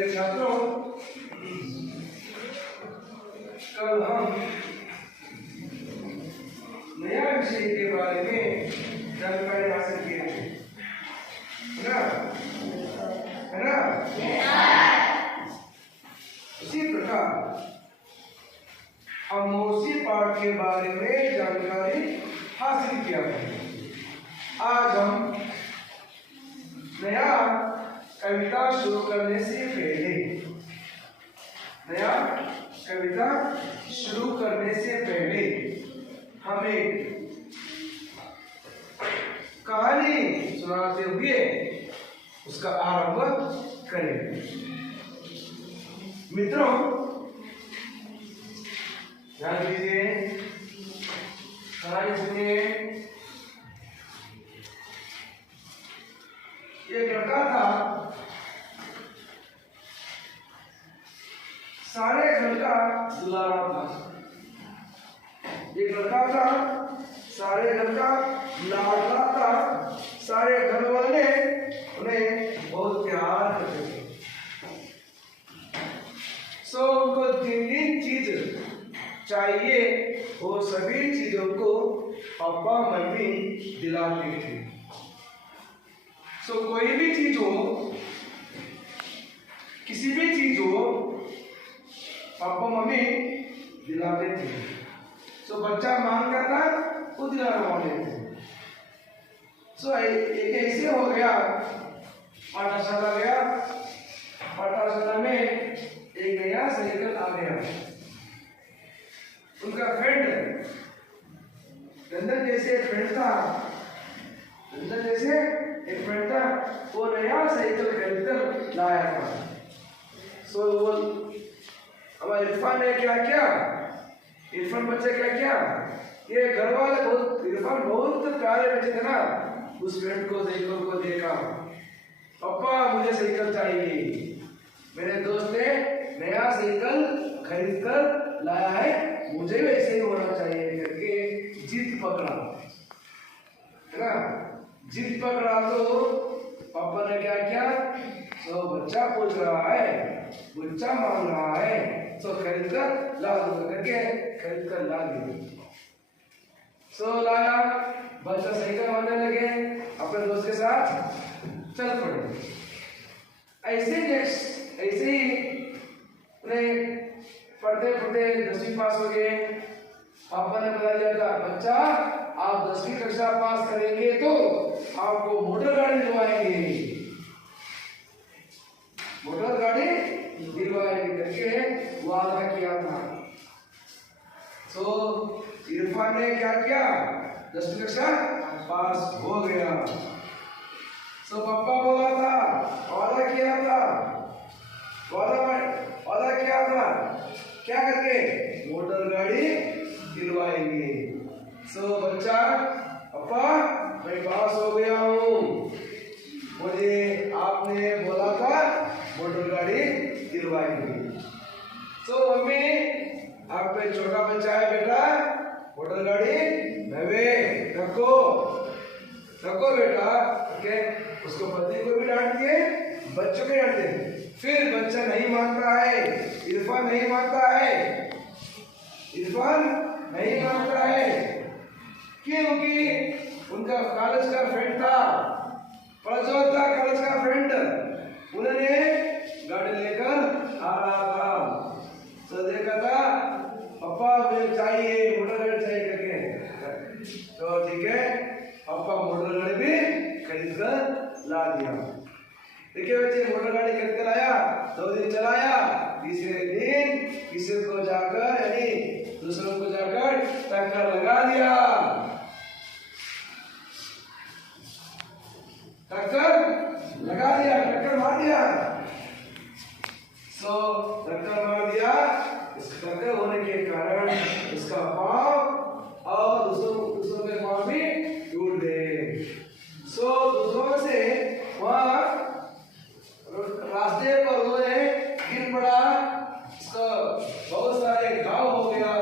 मेरे छात्रों, कल हम नया विषय के बारे में जानकारी हासिल किए थे, है ना? इसी प्रकार हम उसी पाठ के बारे में जानकारी हासिल किया है। आज हम नया कविता शुरू करने से पहले हम एक कहानी सुनाते हुए उसका आरंभ करेंगे। मित्रों, ध्यान दीजिए, कहानी सुनिए। एक लड़का था, सारे घर का दुलारा था। एक लड़का था, सारे घर का लाडला था। सारे घर वाले उन्हें बहुत प्यार करते थे। सो उनको तीन चीज चाहिए, वो सभी चीजों को पापा मम्मी दिलाते थे। सो कोई भी चीज हो, किसी भी चीज हो, पापा मम्मी दिलाते थे। सो बच्चा मांगता था, वो दिलाने वाले थे। सो एक ऐसे हो गया, पाठशाला गया। पाठशाला में एक नया साइकिल आ गया। उनका फ्रेंड रंजन जैसे एक फ्रेंड था, वो नया साइकिल खरीदकर लाया था। सो वो हमारे इरफान ने क्या किया, इरफान बच्चे क्या किया, ये घर वाले बहुत, इरफान बहुत प्यारे बच्चे थे ना, उस फ्रेंड को साइकिल को देखा, पापा मुझे साइकिल चाहिए, मेरे दोस्त ने नया साइकिल खरीद कर लाया है, मुझे भी ऐसे ही होना चाहिए करके जिद पकड़ा, है ना? जिद पकड़ा तो पापा ने क्या किया, तो बच्चा पूछ रहा है, बच्चा मांग रहा है, तो खरीद कर ला दो करके खरीद कर ला दिया। सो लाया, बच्चा साइकिल मारने लगे, अपने दोस्त के साथ चल पड़े। ऐसे ही उन्हें पढ़ते 10वीं पास हो गए। पापा ने बता दिया था, बच्चा आप 10वीं कक्षा पास करेंगे तो आपको मोटर गाड़ी दिलवाएंगे, करके वादा किया था। सो इरफान ने क्या किया, 10वीं कक्षा पास हो गया। सो पापा बोला था, वादा किया था क्या करके, मोटर गाड़ी दिलवाएंगे। सो बच्चा, पापा मैं पास हो गया हूँ, मुझे आपने बोला था मोटर गाड़ी दिलवाएंगे। सो मम्मी, आप पे छोटा बच्चा है बेटा, मोटर गाड़ी नवे रखो बेटा, ओके। उसको पति को भी डांट दिए, बच्चों को डांट दिए। फिर बच्चा नहीं मानता है, इरफान नहीं मानता है, क्योंकि उनका कॉलेज का फ्रेंड था, प्रज्वल था कॉलेज का फ्रेंड, उन्होंने गाड़ी लेकर आ रहा था। तो देखा था, पापा मुझे चाहिए, मोटर गाड़ी चाहिए करके, तो ठीक है, पापा मोटर गाड़ी भी खरीद कर ला दिया। देखिए बच्चे, मोटर गाड़ी खरीद कर लाया, 2 दिन चलाया, तीसरे दिन किसी को जाकर, यानी दूसरों को जाकर टक्कर लगा दिया, टक्कर मार दिया। सो टक्कर मार दिया, इस टक्कर होने के कारण इसका पाँव और दूसरों के पाँव भी टूट गए। सो दूसरों से वहाँ रास्ते पर उन्होंने गिर पड़ा, इसका बहुत सारे घाव हो गया।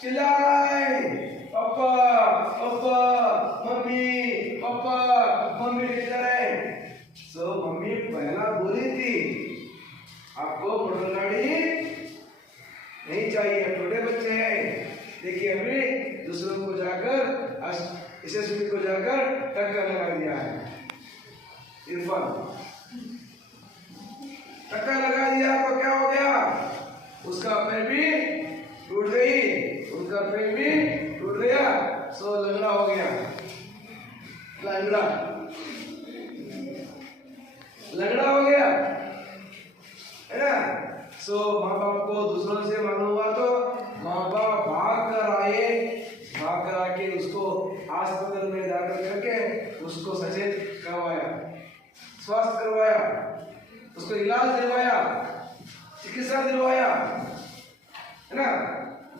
चिल्ला रहा है, पापा मम्मी, पापा पहला बोली थी आपको मोटर गाड़ी नहीं चाहिए, छोटे बच्चे हैं। देखिए अभी दूसरों को जाकर एसएसबी को जाकर टक्का लगा दिया है। इरफान टक्का लगा दिया तो क्या हो गया, उसका पैर भी टूट गई, उनका पैर भी टूट गया, सो लंगड़ा हो गया। लंगड़ा हो गया है ना। सो माँ बाप को दूसरों से मालूम हुआ तो माँ बाप भाग कर आके उसको अस्पताल में दाखिल करके उसको सचेत करवाया, स्वास्थ्य करवाया, उसको इलाज दिलवाया, चिकित्सा दिलवाया, है ना,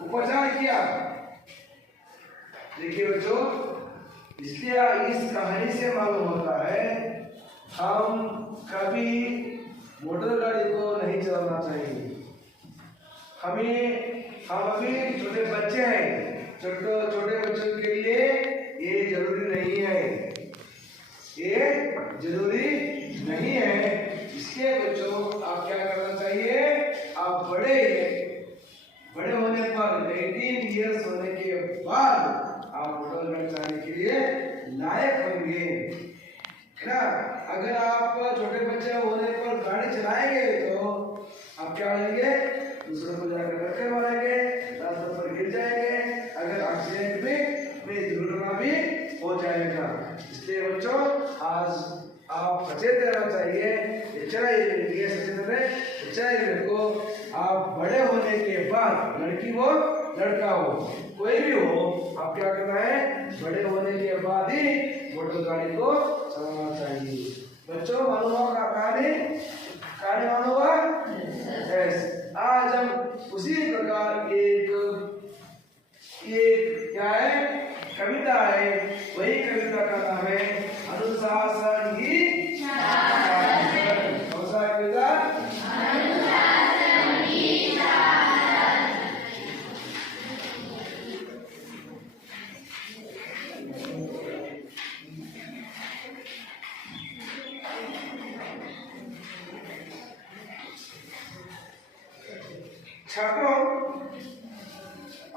उपचार किया। देखिए बच्चों, इसलिए इस कहानी से मालूम होता है हम कभी मोटर गाड़ी को नहीं चलाना चाहिए। हम अभी छोटे बच्चे हैं, छोटे बच्चों के लिए ये जरूरी नहीं है, ये जरूरी नहीं है। इसलिए बच्चों आप क्या करना चाहिए, आप बड़े होने पर 18 इयर्स होने के बाद आप मोटर गाड़ी चलाने के लिए लायक होंगे, है ना। अगर आप छोटे बच्चे होने पर गाड़ी चलाएंगे तो आप क्या करेंगे, दूसरों को जाकर धक्के मारेंगे, रास्ते पर गिर जाएंगे, अगर एक्सीडेंट में दुर्घटना भी हो जाएगा। इसलिए बच्चों आज आप सचेत रहना चाहिए, सचेत को आप बड़े होने के बाद, लड़की हो लड़का हो कोई भी हो, आप क्या करना है, बड़े होने के बाद ही मोटर गाड़ी को चलाना चाहिए। बच्चों मालूम हुआ कहानी मालूम हुआ। आज हम उसी प्रकार एक क्या है, कविता है, वही कविता का नाम है अनुशासन ही शासन। कौन सा कविता, अनुशासन ही शासन। छात्रों,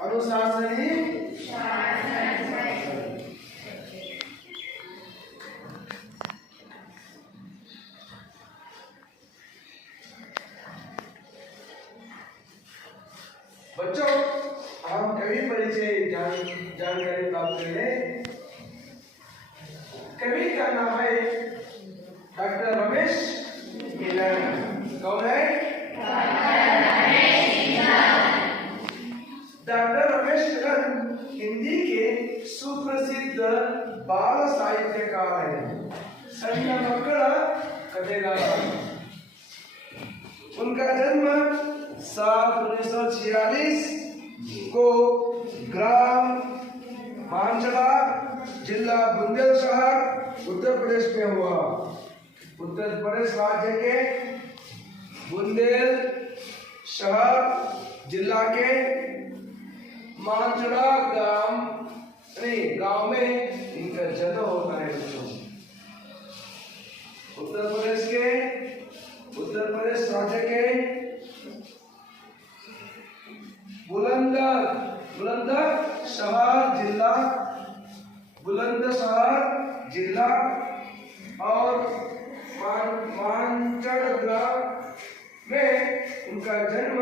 अनुशासन ही बच्चों, हम कवि परिचय जानकारी प्राप्त करें। कवि का नाम है डॉक्टर रमेश मिलन। कौन है, डॉक्टर रमेश मिलन हिंदी के सुप्रसिद्ध बाल साहित्यकार है, सಣ್ಣ ಮಕ್ಕಳ कथेगार। उनका जन्म 1946 को ग्राम मानचला, जिला बुंदेलशहर, उत्तर प्रदेश में हुआ। उत्तर प्रदेश राज्य के बुंदेलशहर जिला के मानचला गांव में इनका जन्म होता है। बच्चों, उत्तर प्रदेश राज्य के बुलंदशहर जिला और मानचला में उनका जन्म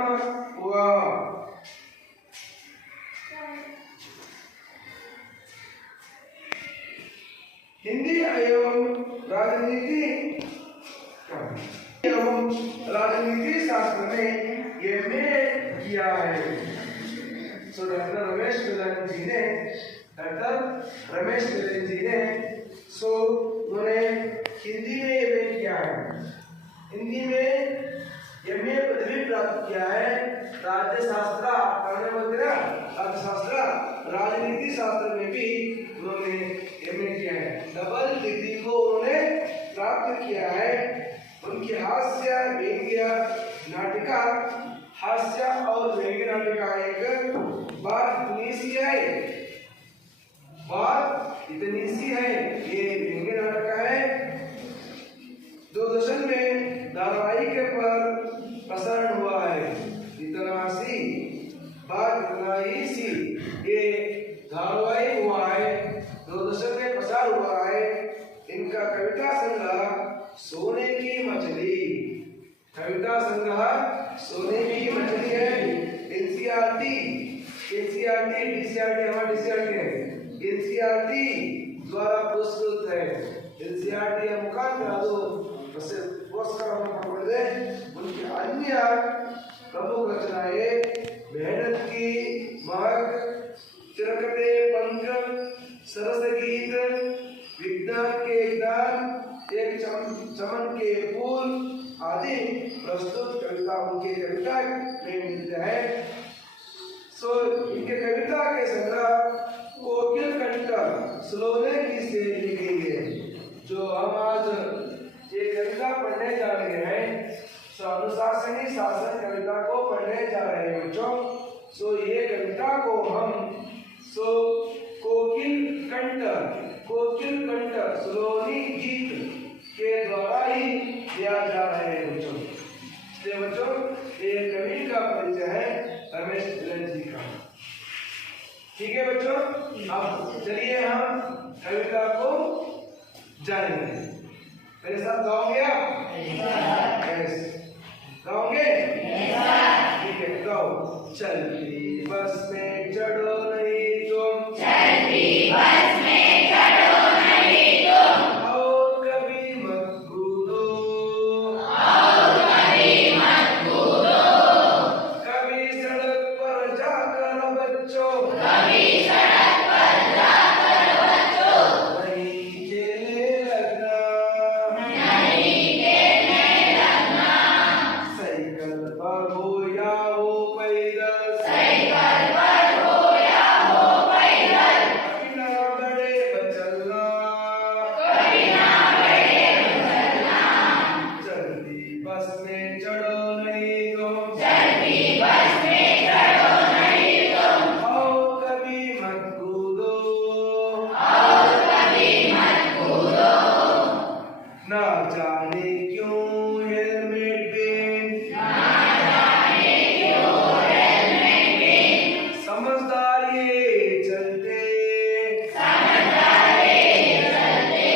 हुआ। हिंदी एवं राजनीति शास्त्र में एमए किया है। डॉक्टर रमेश मिलन जी ने उन्होंने हिंदी में एमए किया है, हिंदी में एमए पदवी प्राप्त किया है। राज्यशास्त्र, राजनीति शास्त्र में भी उन्होंने एमए किया है, डबल डिग्री को उन्होंने प्राप्त किया है। उनकी हास्य व्यंग्य नाटिका एक बात इतनी सी है, ये व्यंग्य नाटक है। दूरदर्शन में संग्रह सोने की मछली। कविता संग्रह सोने की मछली है। एनसीईआरटी डीसीईआरटी हमारा डीसीईआरटी है, एनसीईआरटी द्वारा पुरस्कृत है। एनसीईआरटी या मुखांतर ಅದು पुरस्कार पकड़ दे। उनकी अन्य प्रमुख रचनाएं मेहनत की महक, चिरकते पंख, सरस गीत, विज्ञान के ज्ञान, एक चमन के फूल आदि प्रस्तुत कविता उनके कविता में मिलते हैं। इनके कविता के संग्रह कोकिल कंठ सुलोने की से लिखी है। जो हम आज ये कविता पढ़ने जा रहे हैं, अनुशासनी शासन कविता को पढ़ने जा रहे हैं बच्चों। ये कविता को हम कोकिल कंठ सुलोनी गीत के द्वारा ही दिया जा रहे हैं बच्चों। ये कवि का परिचय है रमेश मिलन जी का। ठीक है बच्चों, अब चलिए हम कविता को जानेंगे। मेरे साथ गाओगे आप? यस। गाओगे? ठीक है, गाओ। चलती बस में चढ़ो नहीं तुम, चलती बस में चढ़ो नहीं तुम, आओ कभी मत कूदो, आओ कभी मत कूदो, कभी सड़क पर जाकर बच्चों, कभी सड़क पर जाकर बच्चों, नहीं खेलने लगना, नहीं खेलने लगना, साइकिल पर हो या हो पैदल, साइकिल पर हो या हो पैदल, कभी ना बड़े बचलना, कभी ना बड़े बचलना, चलती बस में चढ़ो नहीं तुम, चलती बस में चढ़ो नहीं तुम, आओ कभी मत कूदो, आओ कभी मत कूदो, ना जाने क्यों हेलमेट बिन, ना जाने क्यों हेलमेट बिन, समझदार ये चलते, समझदार ये चलते,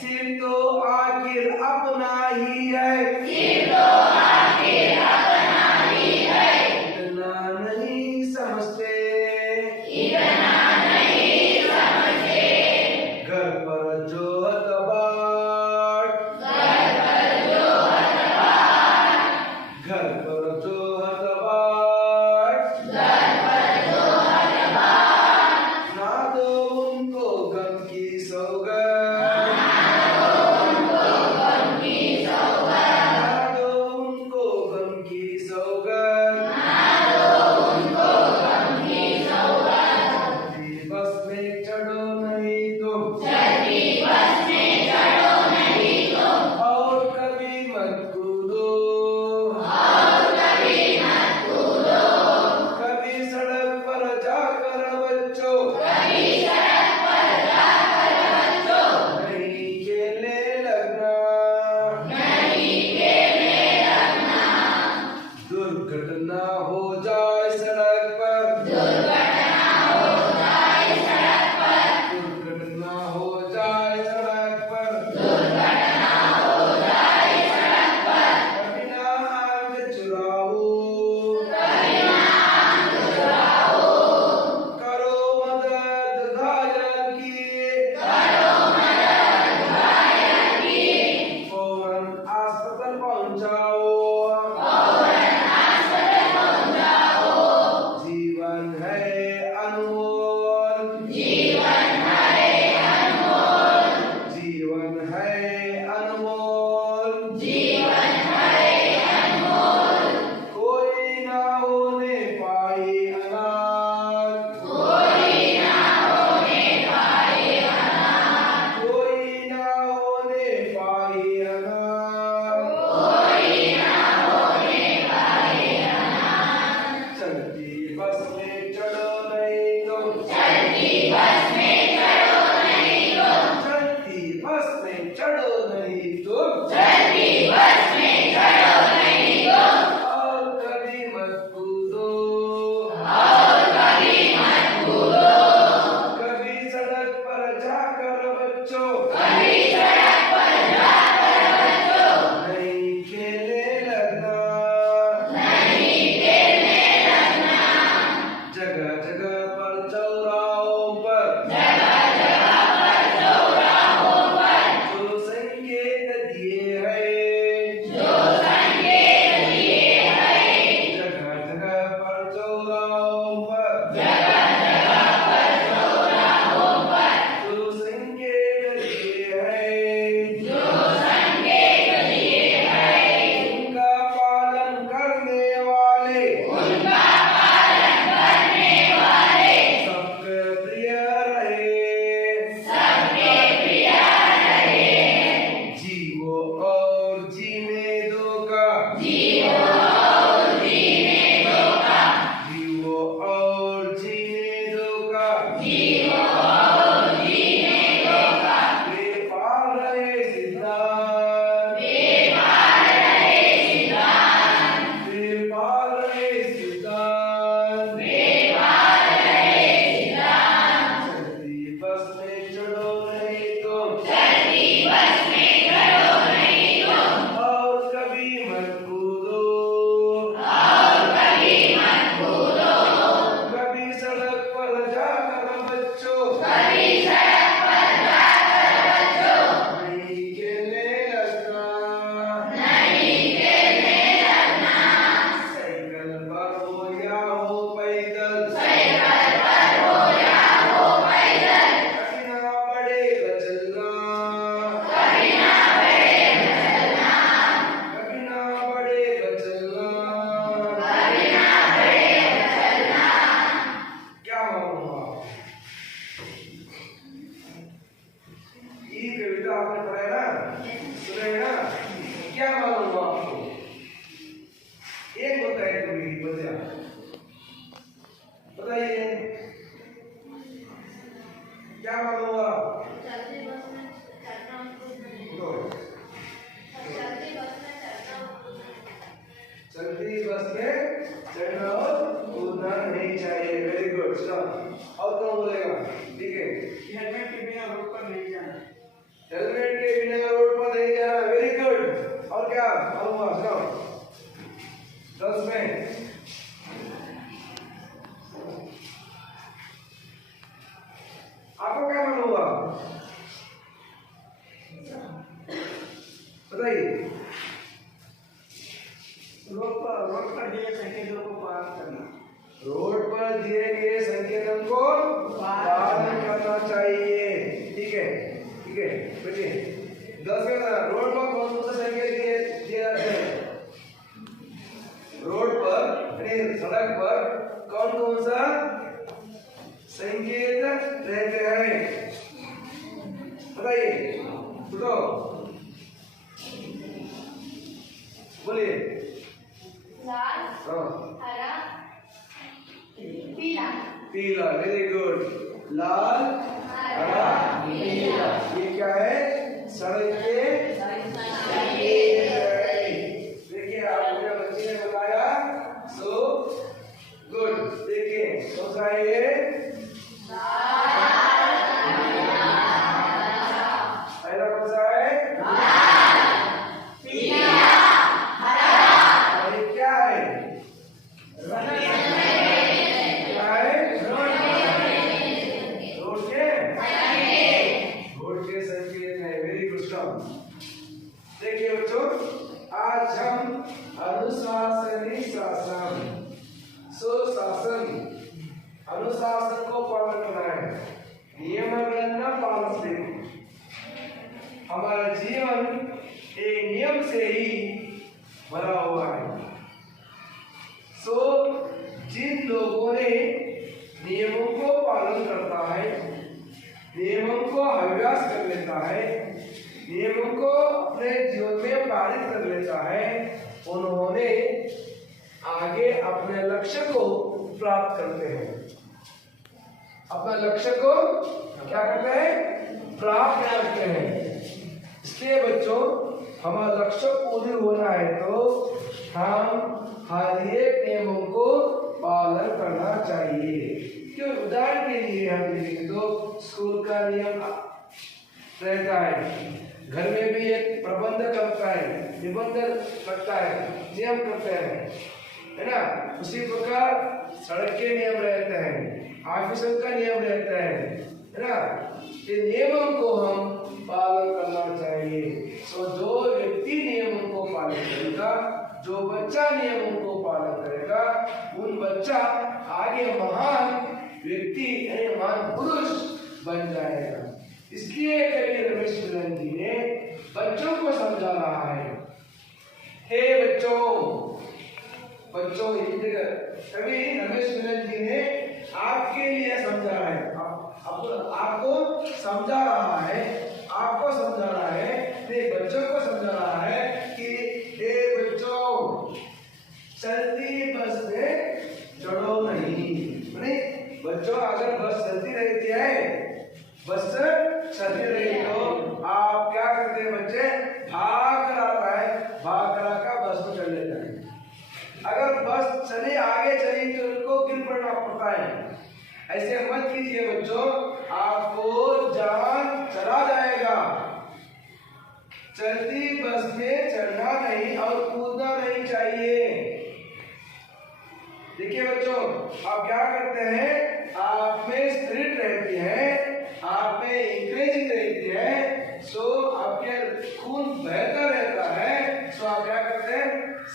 सिर तो आखिर अपना ही है, सिर तो आखिर अपना ही है, इतना नहीं समझते, इतना नहीं समझते, घर पर जो हथबाड़, घर पर जो हथबाड़, घर पर जो हथबाड़, घर पर जो हथबाड़, ना दो उनको गम की सौगंध, ना दो उनको गम की सौगंध, ना दो उनको गम की सौगंध, ना दो उनको गम की सौगंध, चलती बस में चढ़ो नहीं तुम, चलती बस में चढ़ो नहीं तुम, और कभी मत कूदो, और कभी मत कूदो, कभी सड़क पर जाकर बच्चों, कभी सड़क पर जाकर बच्चों, नहीं खेलने लगना, नहीं खेलने लगना, दुर्घटना हो जाए सड़क पर, दुर्घटना हो जाए सड़क पर, दुर्घटना हो जाए सड़क पर, दुर्घटना हो जाए सड़क पर, कभी ना आंख चुराओ, कभी ना आंख चुराओ, करो मदद घायल की, करो मदद घायल की, फौरन अस्पताल पहुंचाओ, फौरन अस्पताल पहुंचाओ, जीवन है अनमोल, जीवन है अनमोल, जीवन है अनमोल, जीवन है अनमोल, कोई ना होने पाए अनाथ, कोई ना होने पाए अनाथ, कोई ना होने पाए अनाथ, कोई ना होने पाए अनाथ, चलती बस में चढ़ो नहीं तुम, चलती बस में चढ़ो नहीं तुम, चलती बस में चढ़ो नहीं तुम, चलती बस में चढ़ो नहीं तुम, और कभी मत कूदो, और कभी मत कूदो, कभी सड़क पर जाकर बच्चों, कभी सड़क पर और कौन बोलेगा? ठीक है, हेलमेट के बिना रोड पर नहीं जाना। हेलमेट के बिना रोड पर नहीं जाना, वेरी गुड। और क्या मालूम हुआ? सुनाओ 10 में आपको क्या मालूम हुआ? बताइए। रोड पर दिए संकेतों को पालन करना। रोड पर दिए गए संकेतन को पालन करना चाहिए। ठीक है, ठीक है बेटे। 10 में रोड पर कौन सा संकेत दिए जाते हैं? रोड पर यानी सड़क पर कौन कौन सा संकेत रहते हैं? बताइए, बोलिए। लाल, हरा, पीला। पीला, वेरी गुड। लाल, हरा, पीला, ये क्या है? सड़क के देखिए, आपने बच्चे ने बताया, सो गुड। देखिए कौन सा है ये? पहला कौन सा है? देखिए बच्चों, आज हम अनुशासनी शासन, सुशासन, अनुशासन को पालन करना है, नियम का पालन से। हमारा जीवन एक नियम से ही भरा हुआ है। सो जिन लोगों ने नियमों को पालन करता है, नियमों को अभ्यास कर लेता है, नियमों को अपने जीवन में पारित कर लेता है, उन्होंने आगे अपने लक्ष्य को प्राप्त करते हैं। अपना लक्ष्य को क्या करते हैं? प्राप्त करते हैं। इसलिए बच्चों, हमारा लक्ष्य पूरी होना है तो हम हर एक नियमों को पालन करना चाहिए। क्यों? उदाहरण के लिए हम देखेंगे तो स्कूल का नियम रहता है, घर में भी एक प्रबंध करता है, निबंधन करता है, नियम करते हैं, है ना? उसी प्रकार सड़क के नियम रहते हैं, ऑफिसर का नियम रहता है ना? ये नियमों को हम पालन करना चाहिए। तो जो व्यक्ति नियमों को पालन करेगा, जो बच्चा नियमों को पालन करेगा, उन बच्चा आगे महान व्यक्ति यानी महान पुरुष बन जाएगा। इसलिए कवि रमेश मिलन जी ने बच्चों को समझा रहा है। हे बच्चों, बच्चों, कवि रमेश मिलन जी ने आपके लिए समझा रहा है, आपको समझा रहा है, आपको समझा रहा है, बच्चों को समझा रहा है कि हे बच्चों, चलती बस में चढ़ो नहीं। बच्चों, अगर बस चलती रहती है, बस चलती रही तो आप क्या करते हैं? बच्चे भाग कर आता है, भाग कर आकर बस में चढ़ लेते हैं। अगर बस चली आगे चली तो उनको गिर पड़ना पड़ता है। ऐसे मत कीजिए बच्चों, आपको जान चला जाएगा। चलती बस में चढ़ना नहीं और कूदना नहीं चाहिए। देखिए बच्चों, आप क्या करते हैं? आप में स्पिरिट रहती है, आप में इंकरेजिंग रहती है, सो आपके खून बहता रहता है। सो आप क्या करते हैं?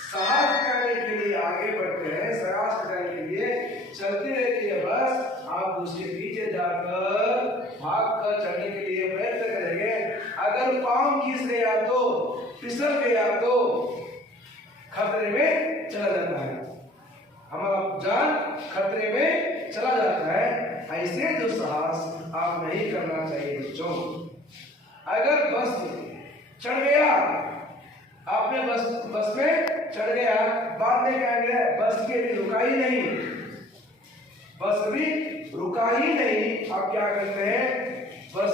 साहस करने के लिए आगे बढ़ते हैं, साहस करने के लिए चलती रहती है बस। आप उसके पीछे जाकर भाग कर चढ़ने के लिए प्रयत्न करेंगे। अगर पांव खींच गया तो, फिसल गया तो खतरे में चला जाता है, हमारा जान खतरे में चला जाता है। ऐसे जो साहस आप नहीं करना चाहिए बच्चों। अगर बस चढ़ गया, आपने बस में चढ़ गया, बाद में क्या गया? बस के लिए रुका ही नहीं, बस भी रुका ही नहीं। आप क्या करते हैं? बस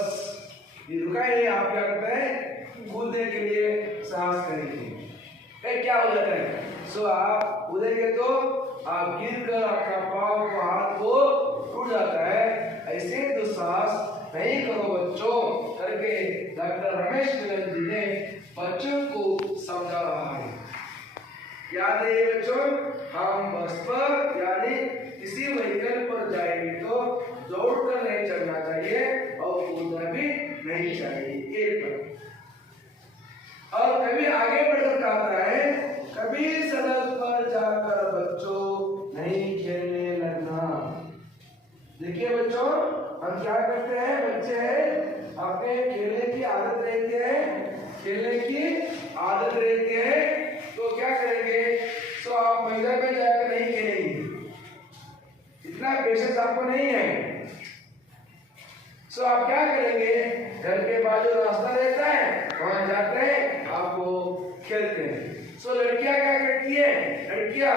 ये रुका ही नहीं, आप क्या करते हैं? कूदने के लिए साहस करेंगे। क्या हो जाता है? सो आप कूदेंगे तो आप गिर कर आपका पाँव को, हाथ को टूट जाता है। ऐसे दुस्साहस नहीं करो बच्चों करके डॉक्टर रमेश मिलन जी ने बच्चों को समझा रहा है। याद है बच्चों, हम बस पर यानी किसी व्हीकल पर जाएंगे तो दौड़कर नहीं चढ़ना चाहिए और कूदना भी नहीं चाहिए, एक बार। और कभी आगे बढ़कर कहता है, कभी सड़क पर जाकर बच्चों नहीं खेलने लगना। देखिए बच्चों, हम क्या करते हैं, बच्चे अपने खेलने की आदत रहती है, खेलने की आदत रहती है, तो क्या करेंगे, तो आप मैदान में जाकर नहीं खेलेंगे, इतना पेशेंस आपको नहीं है। सो आप क्या करेंगे, घर के बाजू रास्ता रहता है, वहां जाते हैं, आपको खेलते हैं। सो लड़कियां क्या करती है, लड़कियां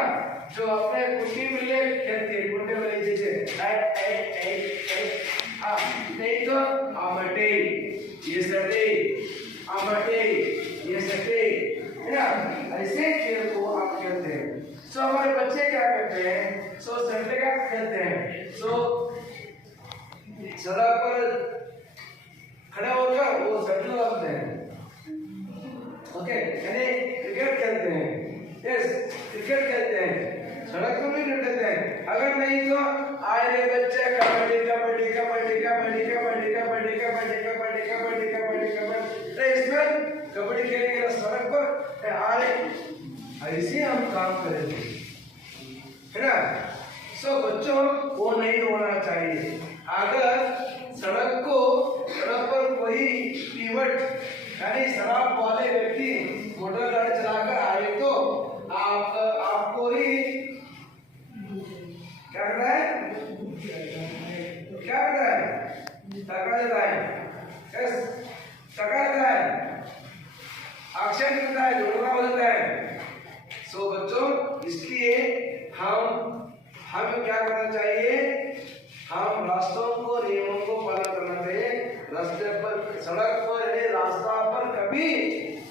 जो अपने कुटी मिले खेलती है, कुंडे में जैसे नहीं तो आमटे ये सटे, आमटे ये सटे, है ना, ऐसे खेल को आप खेलते हैं। सो हमारे बच्चे क्या करते हैं, सो संडे का खेलते हैं, सो सड़क पर खड़े होकर वो शटल लगाते हैं, ओके, यानी क्रिकेट खेलते हैं, यस क्रिकेट खेलते हैं, सड़क पर भी खेलते हैं। अगर नहीं तो आए रे बच्चे कबड्डी कबड्डी कबड्डी कबड्डी कबड्डी कबड्डी कबड्डी कबड्डी कबड्डी कबड्डी कबड्डी, तो इसमें कबड्डी खेलेंगे सड़क पर, आए ऐसे हम काम करेंगे, है ना। सो बच्चों वो नहीं होना चाहिए। अगर सड़क पर कोई पीवट यानी शराब वाले व्यक्ति मोटर गाड़ी चलाकर आए तो आपको ही क्या करना है, क्या करना है, टका देता है, यस टका देता है, एक्शन करता है, जुड़ना हो जाता है। सो बच्चों इसलिए हमें क्या करना चाहिए, हम रास्तों को नियमों को पालन करना चाहिए। रास्ते पर सड़क पर रास्ता पर कभी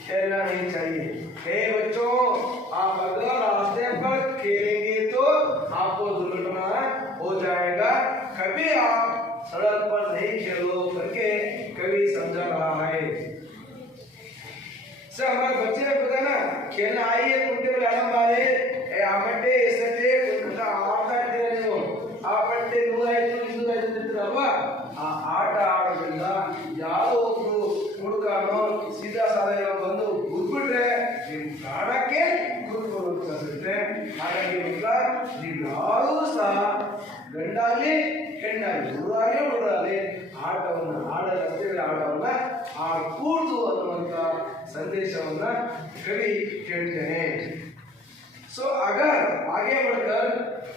खेलना नहीं चाहिए। हे बच्चों, आप अगर रास्ते पर खेलेंगे तो आपको दुर्घटना हो जाएगा। कभी आप सड़क पर नहीं खेलो करके कभी समझा रहा है। सर हमारे बच्चे ने पता ना खेलना आई है कुंटे में आराम वाले आमटे सटे कुंटा आटा देने आपंटे नूराಯ್ತು ಇನ್ನೂರಾಯ್ತು ಅಲ್ವಾ, ಆ ಆಟ ಆಡೋದ್ರಿಂದ ಯಾರೋ ಒಬ್ರು ಹುಡುಗನೋ ಸೀದಾ ಸಾಲ ಬಂದು ಗುದ್ಬಿಟ್ರೆ ನಿಮ್ ಪ್ರಾಣಕ್ಕೆ ಗುರುತಿರುತ್ತೆ. ಹಾಗಾಗಿ ನೀವು ಯಾರೂ ಸಹ ಗಂಡಾಗ್ಲಿ ಹೆಣ್ಣಾಗ್ಲಿ ಹುಡುಗಾಗ್ಲಿ ಆಟವನ್ನು ರಸ್ತೆಗಳ ಆಟವನ್ನ ಆಡಕೂಡ್ದು ಅನ್ನುವಂತ ಸಂದೇಶವನ್ನ कवि कहते हैं। सो अगर आगे बढ़कर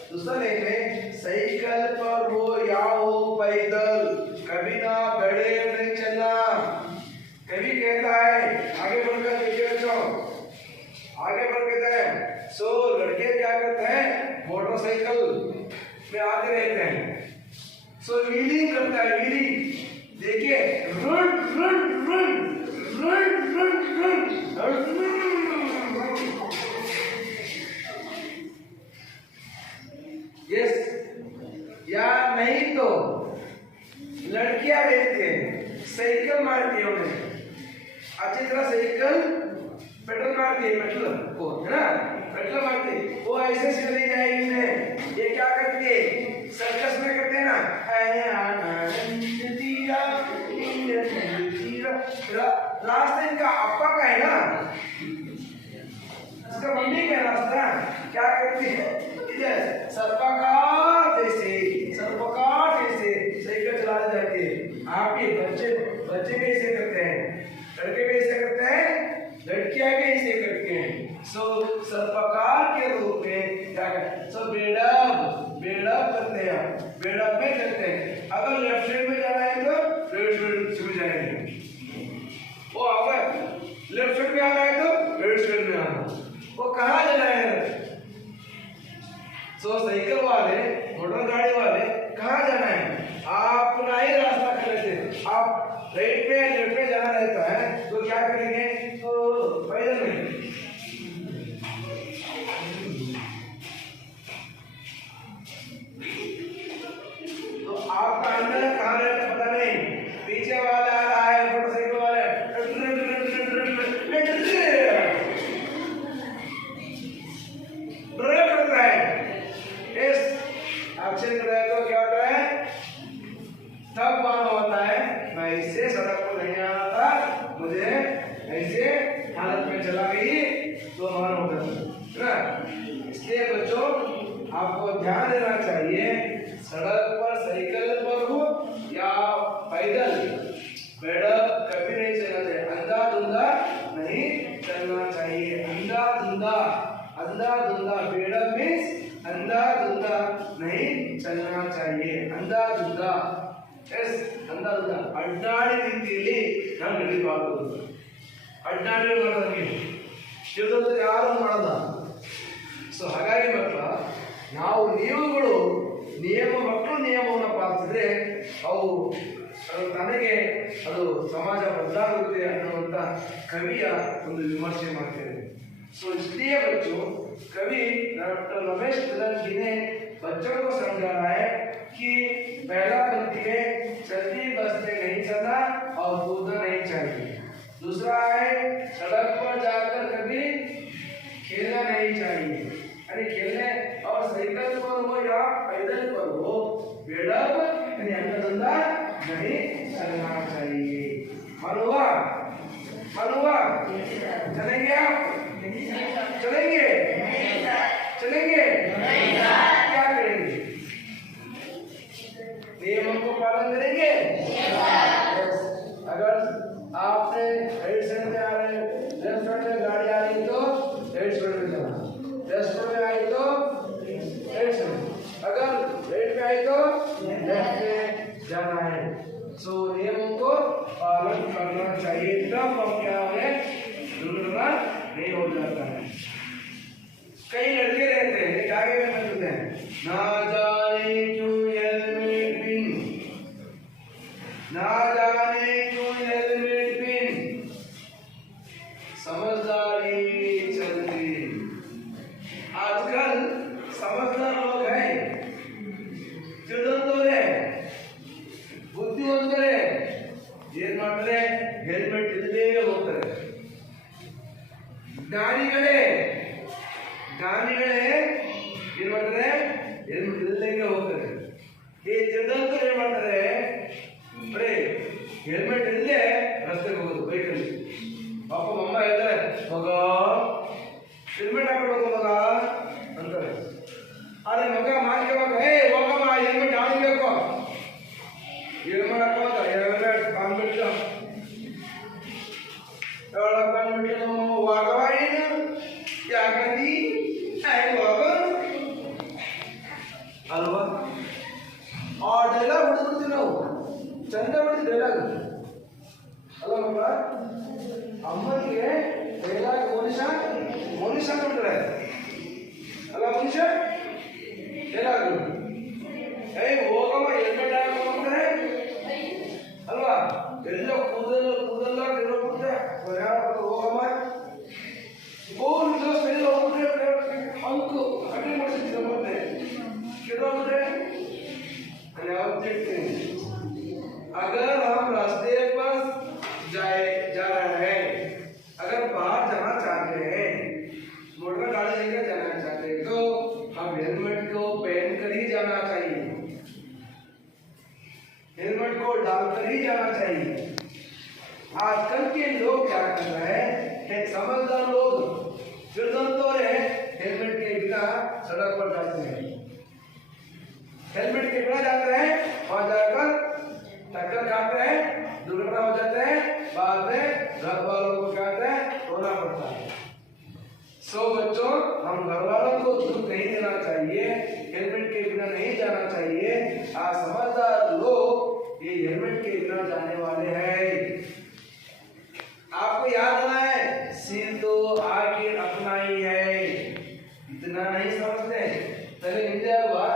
दूसरा लेंगे, साइकिल पर हो या हो पैदल कभी ना गड़े नहीं चलना। कवि कहता है, आगे बढ़कर देखिए बच्चों, आगे बढ़ कहता है, सो लड़के क्या करते हैं, मोटरसाइकिल में आगे रहते हैं, सो व्हीलिंग करता है, व्हीलिंग देखिए run run run run run run yes, या नहीं तो लड़कियां रहती है साइकिल मारती है, उन्हें अच्छी तरह साइकिल पेट्रोल मारती है, पेट्रोल को है ना, पेट्रोल मारती वो ऐसे चली जाएगी उन्हें। ये क्या करती है, सर्कस में करते हैं ना, रास्ता इनका अप्पा का है ना, इसका मम्मी का रास्ता क्या करती है, सर्पकार जैसे साइकिल चलाने जाती है। आप ये बच्चे भी ऐसे करते हैं, लड़के भी ऐसे करते हैं, लड़कियां भी ऐसे करती हैं। सो सर्पकार के रूप में क्या करते, सो बेड़प करते हैं, बेड़प में चलते हैं। अगर लेफ्ट साइड में जाना है तो लेफ्ट साइड से जाएंगे, वो अगर लेफ्ट साइड में आना है तो राइट साइड में आना, वो कहाँ जाना है। सो साइकिल वाले मोटर गाड़ी वाले कहाँ जाना है, आप अपना ही रास्ता कर लेते, आप राइट में लेफ्ट में जाना रहता है तो क्या करेंगे, तो पैदल में नहीं चलना चाहिए। अंधा धुंधा बेड़म मीन्स अंधा धुंधा नहीं चलना चाहिए। अंधा धुंधा ಅಡ್ಡಾಡಿ ರೀತಿಯಲ್ಲಿ ನಾವು ನಡಿಬಾರದು। ಅಡ್ಡಾಡಿ ಮಾಡೋದಕ್ಕೆ ಜೀವನದಲ್ಲಿ ಯಾರು ಮಾಡಲ್ಲ। ಸೊ ಹಾಗಾಗಿ ಮಕ್ಕಳ ನೀವುಗಳು ಮಕ್ಕಳು ನಿಯಮವನ್ನು ಪಾಲಿಸಿದ್ರೆ ಅವು ನನಗೆ ಅದು ಸಮಾಜ ಬದಲಾಗುತ್ತೆ ಅನ್ನುವಂಥ ಕವಿಯ ಒಂದು ವಿಮರ್ಶೆ ಮಾಡ್ತೇವೆ। सो इसलिए बच्चों कवि डॉक्टर रमेश तिलक जी ने बच्चों को समझाना है कि पहला पंक्ति में चलती बस में नहीं चलना और कूदना नहीं चाहिए। दूसरा है सड़क पर जाकर कभी खेलना नहीं चाहिए, यानी खेलने और साइकिल पर हो या पैदल पर हो बेड़ब यानी अंधा नहीं चलना चाहिए। मालूम हुआ? चलेंगे आप? चलेंगे? क्या करेंगे? नियमों को पालन करेंगे? अगर आपने राइट साइड में आ रहे लेफ्ट साइड में गाड़ी आ रही तो राइट साइड में चलना, लेफ्ट साइड में आई तो राइट साइड, अगर राइट में आई तो लेफ्ट में जाना है। सो नियमों को पालन करना चाहिए, तब हम क्या है दुर्घटना नहीं हो जाता है। कई लड़के रहते हैं आगे में कहते हैं ना जाने क्यों हेलमेट पिन, ना जाने क्यों हेलमेट पिन, समझदारी चलती। आजकल समझदार लोग हैं, ತಿಳಿದವರೇ ಬುದ್ಧಿವಂತರೇ ಏನ್ ಮಾಡ್ತಾರೆ ಹೆಲ್ಮೆಟ್ ಇಲ್ಲದೆ ಹೋಗ್ತಾರೆ। ಜ್ಞಾನಿಗಳೇ ಏನ್ ಮಾಡ್ತಾರೆ ಹೆಲ್ಮೆಟ್ ಇಲ್ಲದಂಗೆ ಹೋಗ್ತಾರೆ। ಈ ತಿಳಿದಂತರು ಏನ್ ಮಾಡ್ತಾರೆ ಬರೀ ಹೆಲ್ಮೆಟ್ ಇಲ್ಲದೆ ರಸ್ತೆಗೆ ಹೋಗೋದು ಬೈಕಲ್ಲಿ। ಪಾಪ ಅಮ್ಮ ಹೇಳ್ತಾರೆ ಮಗ ಹೆಲ್ಮೆಟ್ ಹಾಕೊಳ್ಬೇಕು ಮಗ ಅಂತಾರೆ, ಆದ್ರೆ ಮಗ ಮಾಡ್ಕೋವಾಗ ಹೋಗಮ್ಮ ಹೆಲ್ಮೆಟ್ ಹಾಕಬೇಕು ಏನು ಮಾಡಕ್ಕ ಹೆಲ್ಮೆಟ್ ಕಾನ್ಬಿಟ್ಟು ಕಾನ್ಬಿಟ್ಟು ವಾಗವಾಡಿನ ಯಾಕಂದಿ ಅಲ್ವಾ? ಆ ಡೈಲಾಗ್ ಹೊಡೆದ್ಬಿಡ್ತೀವಿ ನಾವು, ಚಂದ ಹೊಡೆದು ಡೈಲಾಗ್ ಅಲ್ಲ ಮಕ್ಕಳ? ಅಮ್ಮನಿಗೆ ಡೈಲಾಗ್ ಮನುಷ್ಯ ನೋಡ್ತಾರೆ ಅಲ್ಲ, ಮನುಷ್ಯ ಡೈಲಾಗ್ ಹೋಗಮ್ಮ ಹೆಲ್ಮೆಟ್ ಹಾಕೊಂಡ್ರೆ ಅಲ್ವಾ? ಎಲ್ಲ ಕೂದಲ್ಲ ಹೋಗಮ್ಮ अंक अभी अगर हम रास्ते पर जा रहे हैं, अगर बाहर जाना चाहते हैं, मोटर गाड़ी लेकर जाना चाहते हैं तो हम हेलमेट को पहन कर ही जाना चाहिए, हेलमेट को डालकर ही जाना चाहिए। आजकल के लोग क्या कर रहे हैं, समझदार लोग हेलमेट के बिना सड़क पर जाते हैं, हेलमेट के बिना जाते हैं, वहां जाकर टक्कर खाते हैं, दुर्घटना हो जाते हैं, बाद में घर वालों को कहते हैं रोना पड़ता है। सो बच्चों हम घर वालों को दुख नहीं देना चाहिए, हेलमेट के बिना नहीं जाना चाहिए। आज समझदार लोग ये हेलमेट के बिना जाने वाले हैं। आपको याद आना है सिर तो आखिर अपना ही है, इतना नहीं समझते पहले हिंदी हुआ।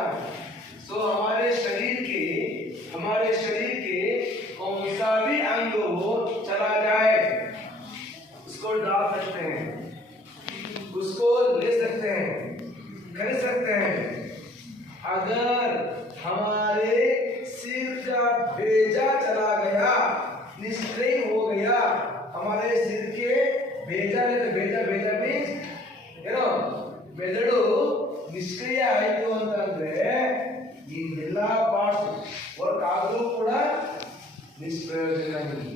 सो हमारे शरीर के कौन सा भी अंग हो चला जाए उसको डाल सकते हैं, उसको ले सकते हैं, खरीद सकते हैं। अगर हमारे सिर का भेजा चला गया, निष्क्रिय हो गया, हमारे सिर के भेजा मीन्स ಏನೋ ಬೆದಡು ನಿಷ್ಕ್ರಿಯ ಆಯಿತು ಅಂತಂದ್ರೆ ಈ ಎಲ್ಲ ಪಾರ್ಟ್ಸ್ ವರ್ಕ್ ಆದರೂ ಕೂಡ निष्प्रयोजन नहीं।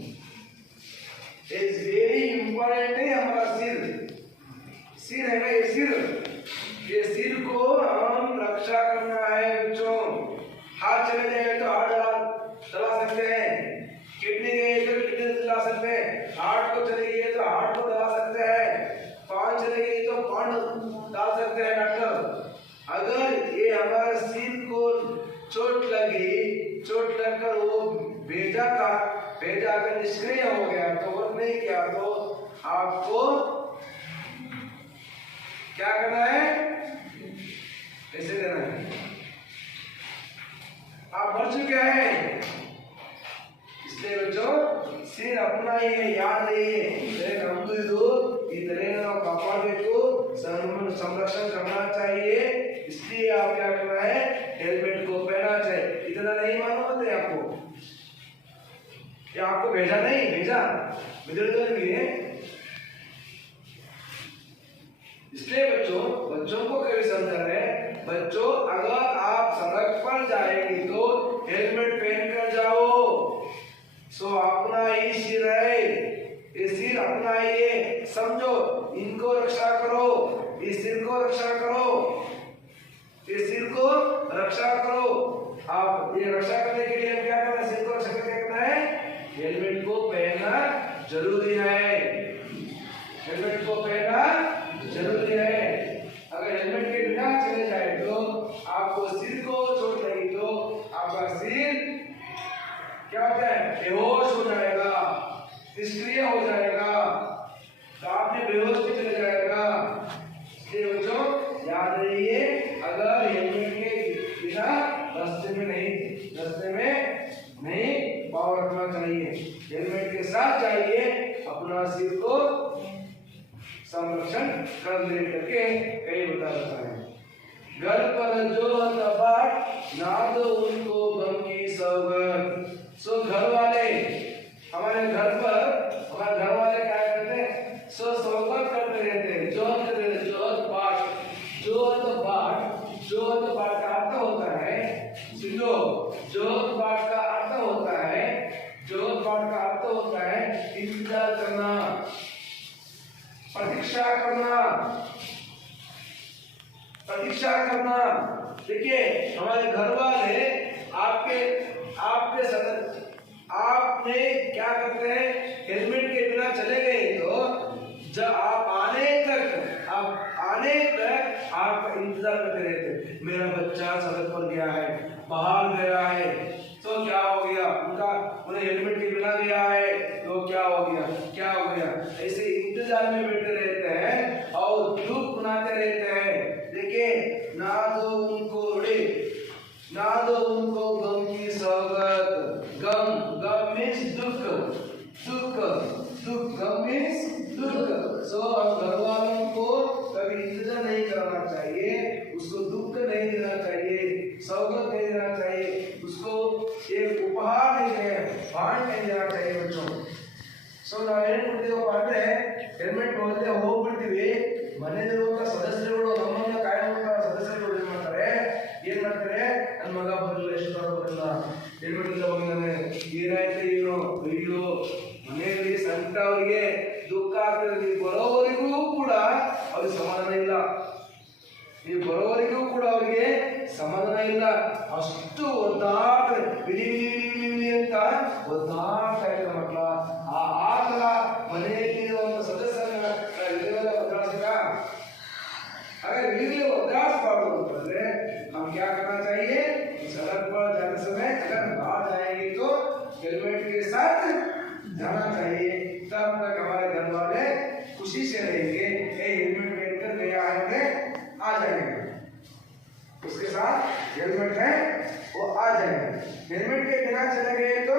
इट्स वेरी इंपॉर्टेंट है हमारा सिर है ना, ये सिर को हम रक्षा करना है बच्चों। हाथ चले जाए तो हाथ चला सकते हैं, किडनी गई तो किडनी चला सकते हैं, हार्ट को चले गए तो हार्ट को चला तो आपको क्या करना है, ऐसे देना है। आप बढ़ चुके हैं, इसलिए बच्चों सिर अपना ही है, याद रहिए नम्बुದು इतने कापाडಬೇಕು, संरक्षण करना चाहिए। इसलिए आप क्या करना है, हेलमेट को पहनना चाहिए। इतना नहीं मालूम है आपको, या आपको भेजा नहीं भेजा इसलिए बच्चों को कभी समझा रहे हैं, बच्चों अगर आप सड़क पर जाएंगे तो हेलमेट पहन कर जाओ। सो अपना ही सिर है, ये सिर अपना ही है, समझो, इनको रक्षा करो, इस सिर को रक्षा करो, इस सिर को रक्षा करो। आप ये रक्षा करने के लिए क्या करना है, सिर को रक्षा करना है, हेलमेट को पहनना जरूरी है। हेलमेट को पहनना जरूरी है। अगर हेलमेट के बिना चले जाए तो आपको सिर को चोट लगी तो आपका सिर क्या होता है, बेहोश हो जाएगा, निष्क्रिय हो जाएगा, तो आपने बेहोश भी चले जाएगा। इसलिए बच्चों याद रहिए, अगर हेलमेट के बिना रास्ते में नहीं पाँव रखना चाहिए, हेलमेट के साथ चाहिए, अपना सिर को संरक्षण कर ले करके कई बता रहा है। घर पर जो तबाट नाद उनको गम की सौगंध। सो घर वाले हमारे घर वाले क्या करते हैं, सो सौगंध करते रहते हैं, जोत पाठ का अर्थ होता है, सुनो, जोत पाठ का अर्थ होता है इंतजार करना, प्रतीक्षा करना। देखिए हमारे घर वाले आपने क्या करते हैं, हेलमेट के बिना चले गए तो जब आप आने तक आप इंतजार करते रहते, मेरा बच्चा सड़क पर गया है, बाहर गया है तो क्या हो गया, उन्हें हेलमेट के बिना गया है तो क्या हो गया, ऐसे इंतजार में बैठे रहते हैं और दुख मनाते रहते हैं। देखिए ना दो उनको गम की सौगंध। गम मीन्स दुख, गम मीन्स दुख। सो हम घर वालों को कभी इंतजार नहीं करना चाहिए, उसको दुख नहीं देना चाहिए, सौगंध नहीं देना चाहिए, उसको एक उपहार नहीं देना चाहिए बच्चों। सो ನಾವೇನು ಮಾಡ್ತೀವಪ್ಪ ಅಂದ್ರೆ ಹೆಲ್ಮೆಟ್ ಮೊದಲೇ ಹೋಗ್ಬಿಡ್ತೀವಿ, ಮನೆಯಲ್ಲಿರುವಂತ ಸದಸ್ಯರುಗಳು ನಮ್ಮನ್ನ ಕಾಯುವಂತ ಸದಸ್ಯರುಗಳು ಏನ್ ಮಾಡ್ತಾರೆ ನನ್ನ ಮಗ ಬರಲಿಲ್ಲ, ಎಷ್ಟು ಬರಲಿಲ್ಲ, ಹೆಲ್ಮೆಟ್ ಇಲ್ಲ ಹೋಗಿದ್ದಾನೆ, ಏನಾಯ್ತು ಏನೋ, ಅಯ್ಯೋ ಮನೆಯಲ್ಲಿ ಸಂಕಟ, ಅವರಿಗೆ ದುಃಖ ಆಗ್ತದೆ, ನೀವು ಬರೋವರೆಗೂ ಕೂಡ ಅವ್ರಿಗೆ ಸಮಾಧಾನ ಇಲ್ಲ, ಅವರಿಗೆ ಸಮಾಧಾನ ಇಲ್ಲ, ಅಷ್ಟು ಒದ್ದಾಡ್ತಾರೆ, ವಿಲಿ ಅಂತ ಒದ್ದಾಡ್ತಾ ಇದ್ದಾರೆ ಮಕ್ಕಳ. ಆ ತರ ಮನೆಯಲ್ಲಿರುವಂತ ಸದಸ್ಯರನ್ನ ಒದ್ದಾಡಿಸಿದ, अगर विधि उदास पाड़ो पहले हम क्या करना चाहिए, सड़क पर जाते समय अगर बाहर जाएंगे तो हेलमेट के साथ जाना चाहिए, तब तक हमारे घर वाले खुशी से रहेंगे, हेलमेट पहनकर गया है आ जाएंगे, उसके साथ हेलमेट है वो आ जाएंगे। हेलमेट के बिना चले गए तो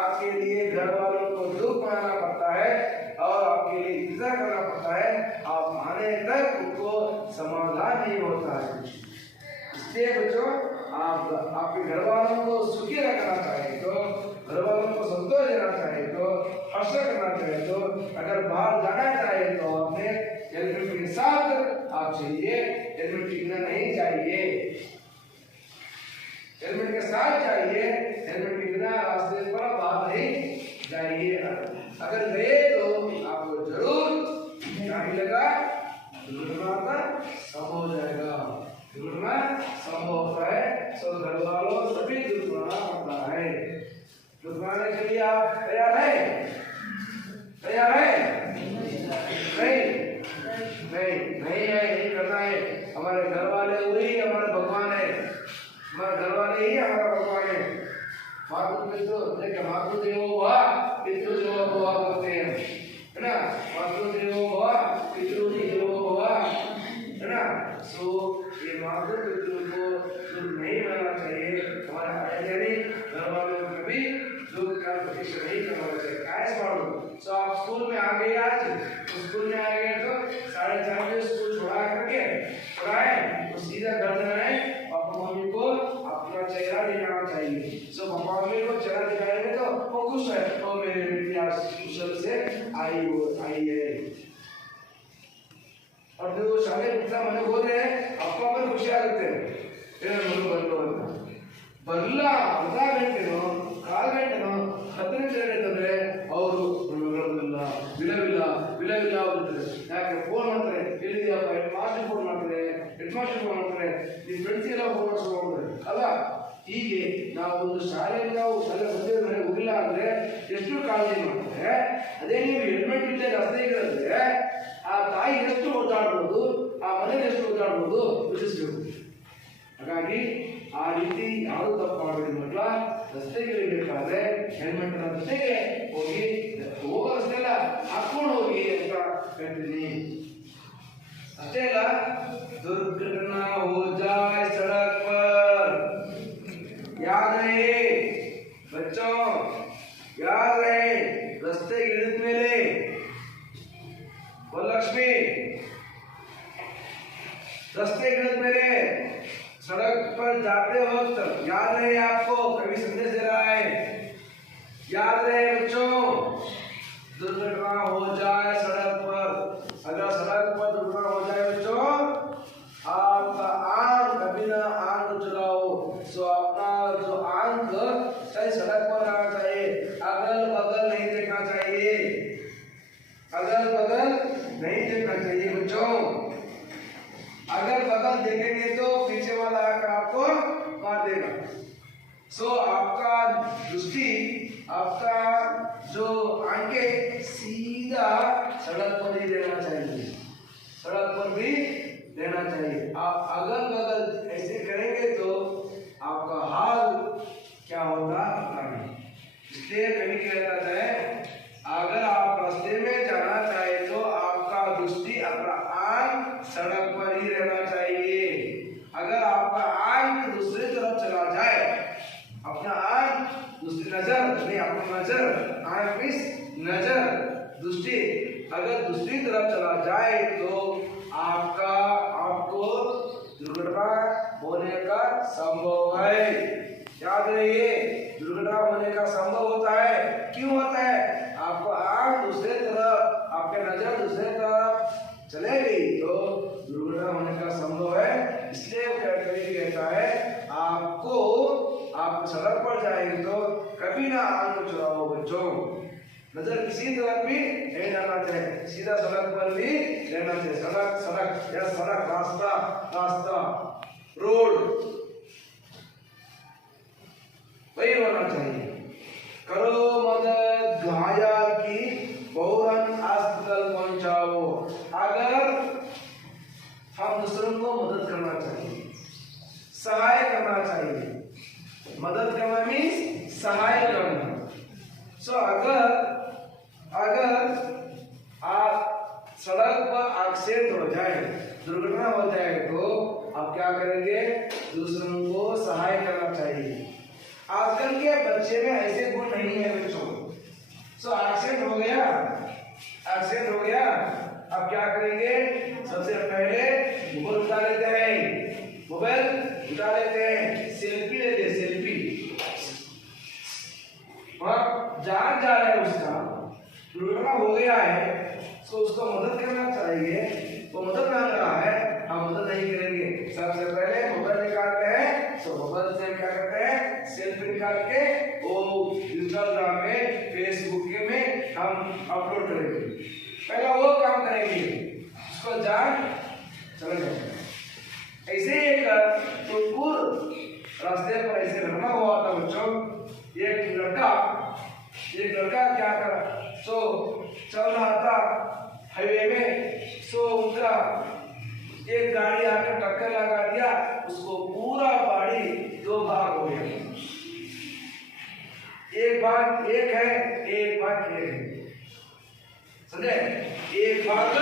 आपके लिए घर वालों को दुख मनाना पड़ता है और आपके लिए इंतजार करना पड़ता है, आप आने तक उनको समाधान नहीं होता है। इसलिए बच्चों आप आपके घर वालों को सुखी रखना चाहिए तो, घर वालों को संतोष देना चाहिए तो, हर्ष करना चाहिए तो, अगर बाहर जाना चाहिए तो आपने हेलमेट के साथ आप चाहिए, हेलमेट के बिना नहीं चाहिए, हेलमेट के साथ चाहिए, हेलमेट के बिना रास्ते पर बाहर नहीं जाइए। अगर गए तो आपको जरूर क्या मिलेगा, दुर्घटना संभव हो जाएगा, दुर्घटना संभव होता है। सब घर वालों सभी दुर्घटना होता है, दुर्घटना के लिए आप तैयार है? नहीं है, नहीं करना है। हमारे घर वाले वही हमारे भगवान है, हमारे घर वाले ही हमारा भगवान है। मातृदेवो भव पितृदेवो भव बोलते हैं, है ना, मातृदेवो भव पितृदेवो भव, है ना। सो ये मातृ पितृ को दुख नहीं करना चाहिए, हमारे यानी घर वालों को कभी दुख का प्रतीक्षा नहीं करना चाहिए। कैसे मालूम? सो आप स्कूल में आ गए, आज तो स्कूल में आ गए तो 4:30 बजे स्कूल छुड़ाए तो सीधा घर जाना है, पापा मम्मी को अपना चेहरा दिखाना चाहिए। सो पापा मम्मी को चेहरा दिखाएंगे तो वो खुश है, तो मेरी बेटी आज कुशल से आई है। और जो शाले पिता मने बोल रहे हैं अप्पा पर खुशी आते हैं बल्ला अर्ध ಗಂಟೆನೋ ಕಾಲು ಗಂಟೆನೋ 10 ನಿಮಿಷ ಇರ್ತದೆ ಅವರು ವಿಲವಿಲ್ಲ ಆಗ್ಬಿಡ್ತಾರೆ। ಯಾಕೆ ಫೋನ್ ಮಾಡ್ತಾರೆ, ಎಲ್ಲಿದೆಯಪ್ಪ, ಹೆಡ್ ಮಾಸ್ಟರ್ ಫೋನ್ ಮಾಡ್ತಾರೆ, ನಿಮ್ಮ ಫ್ರೆಂಡ್ಸ್ ಎಲ್ಲ ಫೋನ್ ಮಾಡ್ತಾರೆ ಅಲ್ಲ। ಹೀಗೆ ನಾವು ಒಂದು ಶಾಲೆ ಬಂದಿರೋ ಮನೆ ಹೋಗಿಲ್ಲ ಅಂದ್ರೆ ಎಷ್ಟು ಕಾಳಜಿ ಮಾಡ್ತಾರೆ, ಅದೇ ನೀವು ಹೆಲ್ಮೆಟ್ ಇಲ್ಲದೆ ರಸ್ತೆಗಳಿದ್ರೆ ಆ ತಾಯಿ ಎಷ್ಟು ಓದಾಡ್ಬೋದು, ಆ ಮನೇಲಿ ಎಷ್ಟು ಓದಾಡ್ಬೋದು ಯೋಚಿಸ್ಬೇಕು। ಹಾಗಾಗಿ ಆ ರೀತಿ ಯಾರು ತಪ್ಪು ಮಾಡಬೇಡಿ ಮಕ್ಕಳ, ರಸ್ತೆಗೆ ಇರಬೇಕಾದ್ರೆ ಹೆಲ್ಮೆಟ್ ರಸ್ತೆಗೆ ಹೋಗಿ, ಹೋಗೋ ರಸ್ತೆ ಎಲ್ಲ ಹಾಕೊಂಡು ಹೋಗಿ ಅಂತ ಹೇಳ್ತೀನಿ। ಅಷ್ಟೇ ಅಲ್ಲ, दुर्घटना हो जाए सड़क पर, याद रहे बच्चों, याद रहे रस्ते गिरत मेले और लक्ष्मी रस्ते गिरत मेले सड़क पर जाते वक्त याद रहे, आपको कभी संदेश दे रहा है, याद रहे बच्चों, दुर्घटना हो जाए सड़क पर, अगर सड़क पर दुर्घटना हो जाए बच्चों, आपका आंख कभी ना आंख चलाओ। सो अपना जो आंख सही सड़क पर रहना चाहिए, अगल बगल नहीं देखना चाहिए, अगल बगल नहीं देखना चाहिए बच्चों। अगल बगल देखेंगे तो पीछे वाला आकर आपको मार देगा। सो आपका दृष्टि, आपका जो आंखें सीधा सड़क पर ही रहना चाहिए, सड़क पर भी रहना चाहिए। आप अगल बगल ऐसे करेंगे तो आपका हाल क्या होगा पता नहीं। इसलिए कभी कहा जाता है अगर आप रास्ते में जाना चाहे तो आपका दृष्टि, आपका आंख सड़क पर ही रहना चाहिए। अगर आपका आंख दूसरी तरफ चला जाए, अपना आंख दूसरी नजर नहीं, अपना नजर, आंख मींस नजर, दृष्टि अगर दूसरी तरफ चला जाए तो आपको दुर्घटना होने का संभव है। याद रहिए, दुर्घटना होने का संभव होता है। क्यों होता है? आपको आंख दूसरे तरफ, आपके नजर दूसरे तरफ चले गई तो दुर्घटना होने का संभव है। इसलिए कहता है आपको, आप सड़क पर जाएंगे तो कभी ना आंख चुराओ बच्चों, नजर किसी तरफ भी नहीं जाना चाहिए, सीधा सड़क पर भी रहना चाहिए। सड़क या सड़क, रास्ता रोड वही होना चाहिए। करो मदद घायल की फौरन अस्पताल पहुंचाओ। अगर हम दूसरों को मदद करना चाहिए, सहाय करना चाहिए, मदद करना मीन्स सहाय करना। सो अगर आप सड़क पर एक्सीडेंट हो जाए, दुर्घटना हो जाए तो आप क्या करेंगे? दूसरों को सहाय करना चाहिए। आजकल के बच्चे में ऐसे गुण नहीं है बच्चों। सो एक्सीडेंट हो गया, अब क्या करेंगे? सबसे पहले मोबाइल उठा लेते हैं, सेल्फी लेते हैं, सेल्फी। जान जा रहा है उसका, दुर्घटना हो गया है, तो उसको मदद करना चाहिए। वो मदद मांग रहा है, हम मदद नहीं करेंगे। सबसे पहले मोबाइल निकालते हैं, तो मोबाइल से क्या करते हैं? सेल्फी निकाल के वो इंस्टाग्राम में, फेसबुक में हम अपलोड करेंगे। पहला वो काम करेंगे, उसको जान चले जाएंगे। ऐसे एक टुकुर रास्ते पर ऐसे रखना हुआ था बच्चों। एक लड़का क्या करा? सो चल रहा था हाईवे में, सो उनका एक गाड़ी आकर टक्कर लगा दिया, उसको पूरा गाड़ी 2 भाग हो गया। एक भाग एक है। समझे? एक भाग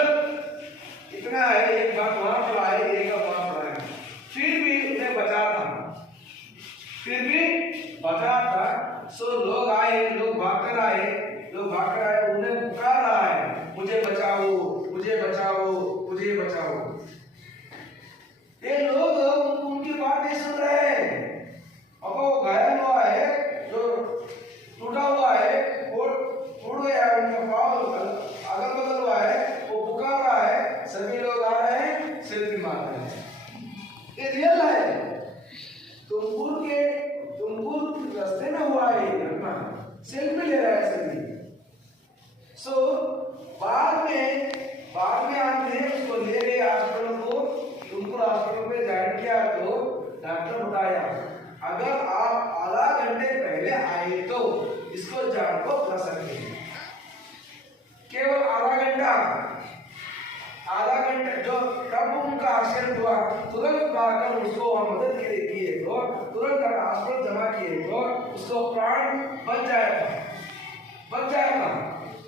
इतना है, एक भाग वहां पड़ा है, एक वहां पड़ा है, फिर भी उन्हें बचा था, फिर भी बचा था। सो लोग आए, लोग भागकर आए, उन्हें पुकार रहा है, मुझे बचाओ, मुझे बचाओ, मुझे बचाओ। ये लोग उनकी बात नहीं सुन रहे हैं। अब वो घायल हुआ है, जो टूटा हुआ है, वो टूट गया, उनका पाँव अगल बगल हुआ है, वो पुकार रहा है, सभी लोग आ रहे हैं, सेल्फी मार रहे हैं। ये रियल है। तुमकुर रास्ते में हुआ है ये घटना, सेल्फी ले रहा है सभी। सो बाद में आपने उसको ले गए हॉस्पिटल को, तुमकुर हॉस्पिटल में ज्वाइन किया तो डॉक्टर बताया अगर आप आधा घंटे पहले आए तो इसको जान को बचा सकते हैं। केवल आधा घंटा जो तब उनका एक्सीडेंट हुआ, तुरंत आकर उसको मदद के लिए किए तो, तुरंत हॉस्पिटल जमा किए तो उसको प्राण बच जाएगा।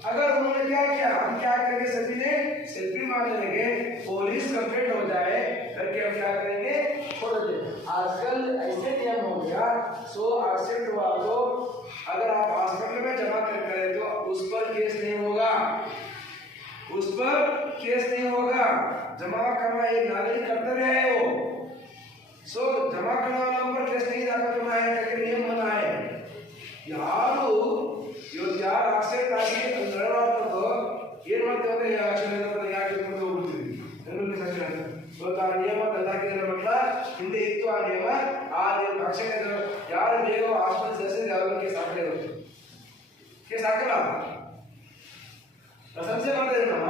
अगर उन्होंने क्या किया, हम क्या करेंगे, सभी ने सेल्फी मारने लगे, पुलिस कंप्लेंट हो जाए करके हम क्या करेंगे, छोड़ देंगे। आजकल ऐसे नियम हो गया। सो एक्सीडेंट हुआ तो अगर आप हॉस्पिटल में जमा करें तो उस पर केस नहीं होगा, जमा करना एक नागरिक कर्तव्य है वो। सो जमा करने वालों पर केस नहीं दाखिल करना है करके नियम बना है। ಯಾರು ಆಕ್ಸಿಡೆಂಟ್ ಆಗಿ ನಡೆದಾಡ್ತದೋ ಏನ್ ಮಾಡ್ತೇವೆ ಅಂದ್ರೆ ಆಕ್ಸಿಡೆಂಟ್ ಯಾಕೆ ಇಟ್ಕೊಂಡು ಹೋಗ್ಬಿಡ್ತೀವಿ, ಇವತ್ತು ಆ ನಿಯಮ ತಂದಾಕಿದ್ರೆ ಮಟ್ಲ ಹಿಂದೆ ಇತ್ತು ಆ ನಿಯಮ, ಆಕ್ಸಿಡೆಂಟ್ ಯಾರು ಬೇಗ ಹಾಸ್ಪಿಟಲ್ ಸೇರಿಸಿದ್ರೆ ಯಾರು ಕೇಸ್ ಹಾಕಲೇ ಇರುತ್ತೆ, ಕೇಸ್ ಹಾಕಲ್ಲ ಪ್ರಶಂಸೆ ಮಾಡಿದ್ರೆ ನಮ್ಮ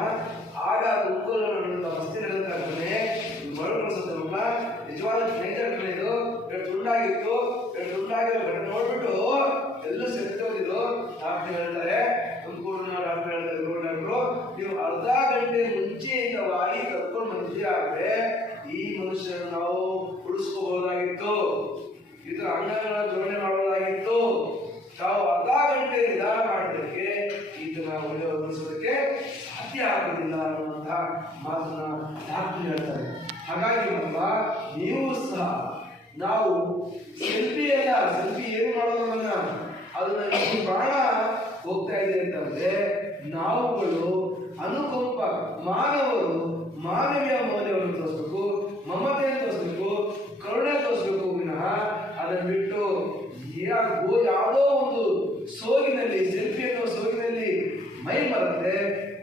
ಆಗ ತುಮಕೂರು ವಸತಿ ನಡೆದಾಗ್ತಾನೆ ಮರಳು ಕಳಿಸುತ್ತಲ್ಲ, ನಿಜವಾದ ಡೇಂಜರ್ ಇದು, ತುಂಡಾಗಿತ್ತು, ನೋಡ್ಬಿಟ್ಟು ಎಲ್ಲೂ ಸೆತ್ತೋಗಿದ್ದು ಡಾಕ್ಟರ್ ಹೇಳ್ತಾರೆ, ತುಮಕೂರಿನ ಡಾಕ್ಟರ್ ಹೇಳ್ತಾರೆ, ನೀವು ಅರ್ಧ ಗಂಟೆ ಮುಂಚಿತವಾಗಿ ಕರ್ಕೊಂಡು ಬಂದಿದ್ದೆ ಆದ್ರೆ ಈ ಮನುಷ್ಯರನ್ನು ನಾವು ಉಳಿಸ್ಕೋಬಹುದಾಗಿತ್ತು, ಇದರ ಅಂಗಗಳ ಜೋಡಣೆ ಮಾಡಬಹುದಾಗಿತ್ತು, ನಾವು ಅರ್ಧ ಗಂಟೆ ನಿಧಾನ ಮಾಡೋದಕ್ಕೆ ಇದನ್ನ ಉಳಿಸೋದಕ್ಕೆ ಸಾಧ್ಯ ಆಗುವುದಿಲ್ಲ ಅನ್ನುವಂತಹ ಮಾತನ್ನ ಡಾಕ್ಟರ್ ಹೇಳ್ತಾರೆ. ಹಾಗಾಗಿ ನೀವು ಸಹ ನಾವು ಸೆಲ್ಫಿ ಏನು ಮಾಡೋದನ್ನ ಅದನ್ನ ಈ ಪ್ರಾಣ ಹೋಗ್ತಾ ಇದೆ ಅಂತಂದ್ರೆ ನಾವುಗಳು ಅನುಕಂಪ, ಮಾನವರು ಮಾನವೀಯ ಮೌಲ್ಯವನ್ನು ತೋರಿಸ್ಬೇಕು, ಮಮತೆಯನ್ನು ತೋರಿಸ್ಬೇಕು, ಕರುಣೆ ತೋರಿಸ್ಬೇಕು ವಿನಃ ಅದನ್ನು ಬಿಟ್ಟು ಯಾವುದೋ ಒಂದು ಸೋಗಿನಲ್ಲಿ, ಸೆಲ್ಫಿ ಅನ್ನೋ ಸೋಗಿನಲ್ಲಿ ಮೈ ಬರುತ್ತೆ,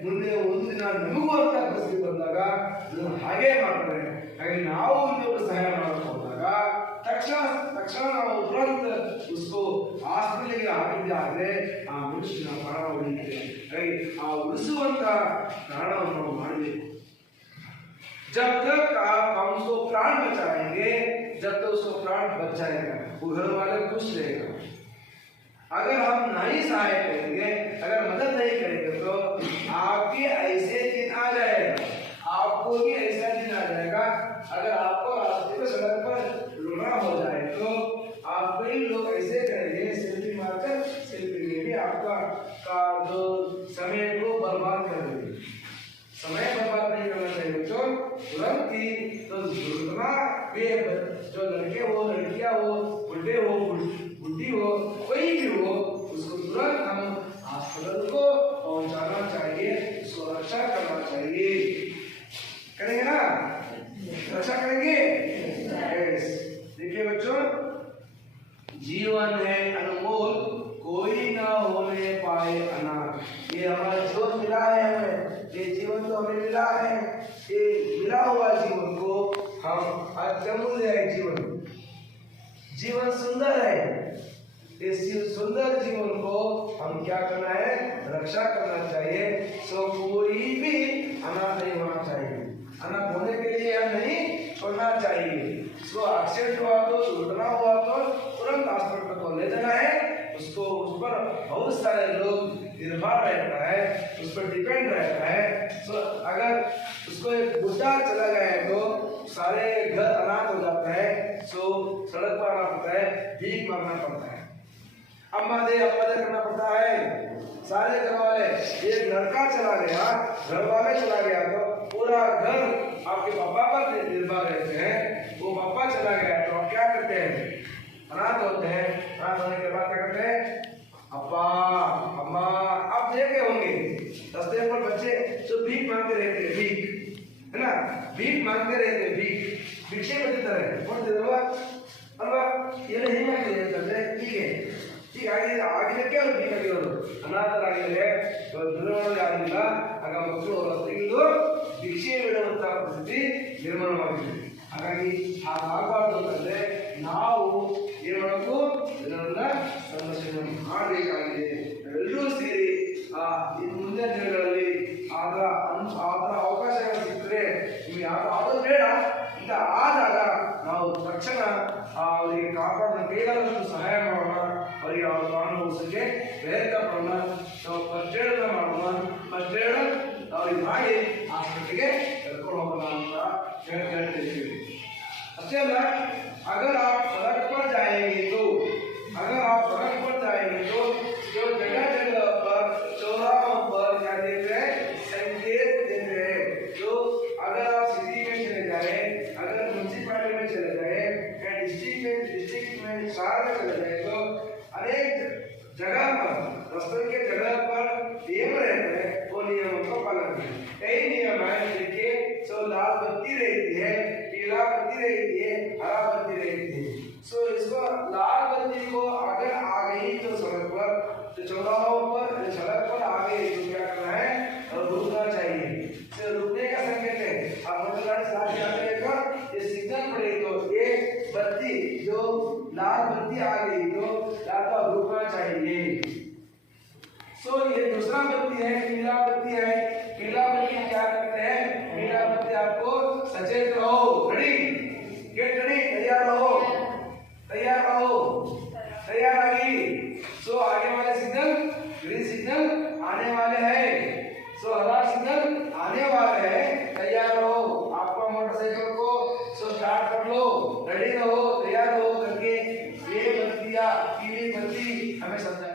ಮುಂದೆ ಒಂದು ದಿನ ನಿಮಗೂ ಅಂತ ಪರಿಸ್ಥಿತಿ ಬಂದಾಗ ಅದನ್ನು ಹಾಗೇ ಮಾಡ್ತಾರೆ. ಹಾಗೆ ನಾವು ಇನ್ನೊಬ್ಬರು ಸಹಾಯ ಮಾಡಕ್ಕೆ ಹೋದಾಗ ತಕ್ಷಣ ನಾವು ತುರಂತ उसको ಹಾಸ್ಪಿಟಲ್ಗೆ ಹಾಕಿದ್ದೆ ಆದ್ರೆ ಆ ಮನುಷ್ಯನ ಪ್ರಾಣ ಉಳಿಯುತ್ತೆ. ಹಾಗೆ ಆ ಉಳಿಸುವಂತ ಪ್ರಾಣವನ್ನು ನಾವು ಮಾಡಬೇಕು. जब तक हम उसको प्राण बचाएंगे, जब तक उसको प्राण बच जाएगा, वो घर वाले खुश रहेगा। अगर हम नहीं सहाय करेंगे, अगर मदद नहीं करेंगे तो आपके ऐसे दिन आ जाएगा, आपको भी ऐसा दिन आ जाएगा। अगर आपको रास्ते पे सड़क पर रोना हो जाए तो आप कई लोग ऐसे करेंगे, सेल्फी मारकर सेल्फी लेंगे, आपका जो समय को बर्बाद कर देंगे। समय बर्बाद नहीं करना चाहिए बच्चों। तुरंत ही तो दुर्घटना में जो लड़के हो, लड़कियां हो, बुढ़े हो, बुढ़ी हो, कोई भी हो, उसको तुरंत हम हॉस्पिटल को पहुंचाना चाहिए, उसको रक्षा करना चाहिए। करेंगे ना, रक्षा करेंगे। देखिए बच्चों, जीवन है अनमोल, कोई ना होने पाए अनाथ। ये हमारा जीवन मिला है हमें, ये जीवन तो हमें मिला है, ये मिला हुआ जीवन को हम अत्यमूल्य है। जीवन सुंदर है, इस सुंदर जीवन को हम क्या करना है, रक्षा करना चाहिए। सो कोई भी अनाथ नहीं होना चाहिए, अनाथ होने के लिए हम नहीं छोड़ना चाहिए। सो एक्सीडेंट हुआ तो, दुर्घटना हुआ तो तुरंत हॉस्पिटल को ले जाना है। उसको उस पर बहुत सारे लोग निर्भर रहता है, उस पर डिपेंड रहता है। सो अगर उसको एक बुढ़ा चला गया है तो सारे घर अनाथ हो जाता है। सो सड़क पर आना पड़ता है, भीख मांगना पड़ता है, अम्मा दे करना पड़ता है। सारे घर वाले, एक लड़का चला गया, घर वाले चला गया तो पूरा घर आपके पापा पर निर्भर रहते हैं। वो पापा चला गया तो आप क्या करते हैं? अनाथ होते हैं। अनाथ होने के बाद क्या करते हैं? अब्बा अम्मा। आप देखे होंगे रास्ते पर बच्चे जो भीख मांगते रहते हैं, भीख, है ना, भीख मांगते रहते हैं, भीख भिक्षे को देता है, कौन देता है? अल्लाह ये नहीं मांगते हैं, ठीक है, ठीक आगे आगे क्या होती है? ಅನಾಥರಾಗಿದ್ದರೆ ದುರ್ಬಲರಾಗಿಲ್ಲ, ಆಗ ಮಕ್ಕಳು ತೆಗೆದು ಭಿಕ್ಷೆ ಬಿಡುವಂತಹ ಪರಿಸ್ಥಿತಿ ನಿರ್ಮಾಣವಾಗಿದೆ. ಹಾಗಾಗಿ ಹಾಗಾಗಬಾರ್ದು ಅಂತಂದ್ರೆ ನಾವು ಏನು ಮಾಡಬೇಕು? ಇದನ್ನ ಸಂರಕ್ಷಣೆ ಮಾಡಬೇಕಾಗಿದೆ. ನಾವೆಲ್ಲರೂ ಸೇರಿ ಇನ್ನು ಮುಂದಿನ ದಿನಗಳಲ್ಲಿ ಆದ ಅವಕಾಶಗಳು ಸಿಕ್ಕರೆ ನಿಮಗೆ ಆಗೋದು ಬೇಡ ಅಂತ ಆದಾಗ ನಾವು ತಕ್ಷಣ ಅವರಿಗೆ ಕಾಪಾಡೋಣ, ಕೈಲಾದಷ್ಟು ಸಹಾಯ ಮಾಡೋಣ, ಅವರಿಗೆ ಅವರ ಪ್ರಾಣ ಉಳಿಸೋಕ್ಕೆ ಪ್ರಯತ್ನ ಪಡೋಣ. ನಾವು ಫಸ್ಟ್ ಏಡ್ ಮಾಡೋಣ, ಫಸ್ಟ್ ಏಡ್ ಅವ್ರಿಗೆ ಮಾಡಿ ಹಾಸ್ಪಿಟಲ್ಗೆ ಕರ್ಕೊಂಡು ಹೋಗೋಣ ಅಂತ ಹೇಳ್ತಿದ್ದೀವಿ. ಅಷ್ಟೇ ಅಲ್ಲ, अगर आप सड़क पर जाएंगे तो जो जगह जगह पर चौराहों पर क्या देते हैं? संकेत देते हैं। जो अगर आप सिटी में चले जाए, अगर म्यूनसिपालिटी में चले जाए या डिस्ट्रिक्ट में शहर में चले जाए तो अनेक जगह पर, रास्तों के जगह पर नियम रहते हैं, वो नियमों का पालन करें। कई नियम है, देखिए, सो लाल बत्ती रहती है, पीला बत्ती रहती है, हरा बत्ती रहती है। सो इसको लाल बत्ती को अगर आ गई तो सड़क पर, तो चौराहों पर सड़क पर आ गई तो क्या करना है? रुकना चाहिए। तो रुकने का संकेत है, आप मोटर गाड़ी से आगे जाते हैं, ये सिग्नल पड़े तो ये बत्ती जो लाल बत्ती आ गई तो या तो रुकना चाहिए। सो ये दूसरा बत्ती है, पीला बत्ती है। पीला बत्ती क्या करते हैं? पीला बत्ती आपको सचेत रहो, रेडी, गेट रेडी, तैयार रहो, तैयार रहो, तैयार आगे। सो आगे वाले सिग्नल, ग्रीन सिग्नल आने वाले हैं, सो हरा सिग्नल आने वाले हैं, तैयार रहो। आपका मोटरसाइकिल को सो स्टार्ट कर लो, रेडी रहो, तैयार रहो करके ये बत्तियां, पीली बत्ती हमें समझा